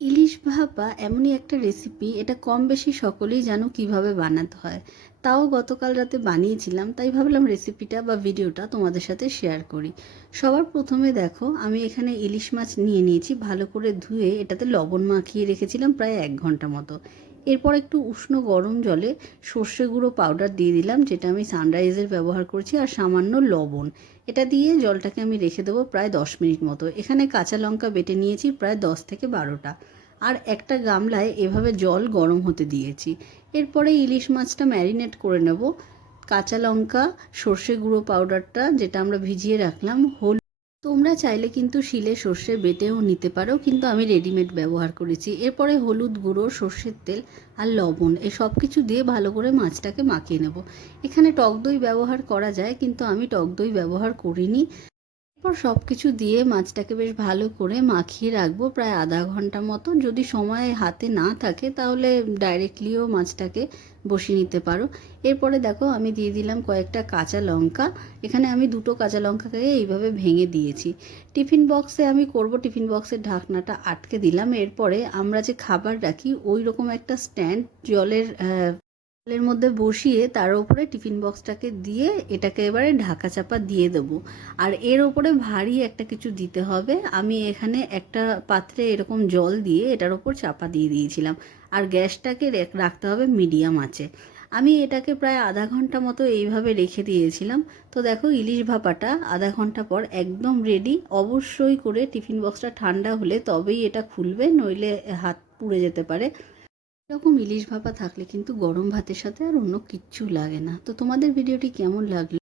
ইলিশ ভাপা এমনই একটা রেসিপি এটা কম বেশি সকলেই জানো কীভাবে বানাতে হয়। তাও গতকাল রাতে বানিয়েছিলাম, তাই ভাবলাম রেসিপিটা বা ভিডিওটা তোমাদের সাথে শেয়ার করি। সবার প্রথমে দেখো, আমি এখানে ইলিশ মাছ নিয়ে নিয়েছি, ভালো করে ধুয়ে এটাতে লবণ মাখিয়ে রেখেছিলাম প্রায় এক ঘণ্টা মতো। এরপর একটু উষ্ণ গরম জলে সর্ষে গুঁড়ো পাউডার দিয়ে দিলাম, যেটা আমি সানরাইজের ব্যবহার করছি, আর সামান্য লবণ। এটা দিয়ে জলটাকে আমি রেখে দেবো প্রায় দশ মিনিট মতো। এখানে কাঁচা লঙ্কা বেটে নিয়েছি প্রায় দশ থেকে বারোটা। আর একটা গামলায় এভাবে জল গরম হতে দিয়েছি। এরপরে ইলিশ মাছটা ম্যারিনেট করে নেব। কাঁচা লঙ্কা, সর্ষে গুঁড়ো পাউডারটা যেটা আমরা ভিজিয়ে রাখলাম হল তোমরা চাইলে কিন্তু শিলে সর্ষে বেটেও নিতে পারো, কিন্তু আমি রেডিমেড ব্যবহার করেছি। এরপরে হলুদ গুঁড়ো, সর্ষের তেল আর লবণ, এই সব কিছু দিয়ে ভালো করে মাছটাকে মাখিয়ে নেব। এখানে টক দই ব্যবহার করা যায়, কিন্তু আমি টক দই ব্যবহার করিনি। এরপর সব কিছু দিয়ে মাছটাকে বেশ ভালো করে মাখিয়ে রাখব প্রায় আধা ঘণ্টা মতো যদি সময় হাতে না থাকে তাহলে ডাইরেক্টলিও মাছটাকে বসিয়ে নিতে পারো। এরপরে দেখো আমি দিয়ে দিলাম কয়েকটা কাঁচা লঙ্কা। এখানে আমি দুটো কাঁচা লঙ্কাকে এইভাবে ভেঙে দিয়েছি। টিফিন বক্সে আমি করব, টিফিন বক্সের ঢাকনাটা আটকে দিলাম। এরপরে আমরা যে খাবার রাখি ওই রকম একটা স্ট্যান্ড জলের জলের মধ্যে বসিয়ে তার উপরে টিফিন বক্সটাকে দিয়ে এটাকে এবারে ঢাকা চাপা দিয়ে দেবো। আর এর ওপরে ভারী একটা কিছু দিতে হবে। আমি এখানে একটা পাত্রে এরকম জল দিয়ে এটার ওপর চাপা দিয়ে দিয়েছিলাম। আর গ্যাসটাকে রাখতে হবে মিডিয়াম আঁচে। আমি এটাকে প্রায় আধা ঘণ্টা মতো এইভাবে রেখে দিয়েছিলাম। তো দেখো ইলিশ ভাপাটা আধা ঘণ্টা পর একদম রেডি অবশ্যই করে টিফিন বক্সটা ঠান্ডা হলে তবেই এটা খুলবে, নইলে হাত পুড়ে যেতে পারে। এরকম ইলিশ ভাপা থাকলে কিন্তু গরম ভাতের সাথে আর অন্য কিচ্ছু লাগে না। তো তোমাদের ভিডিওটি কেমন লাগল?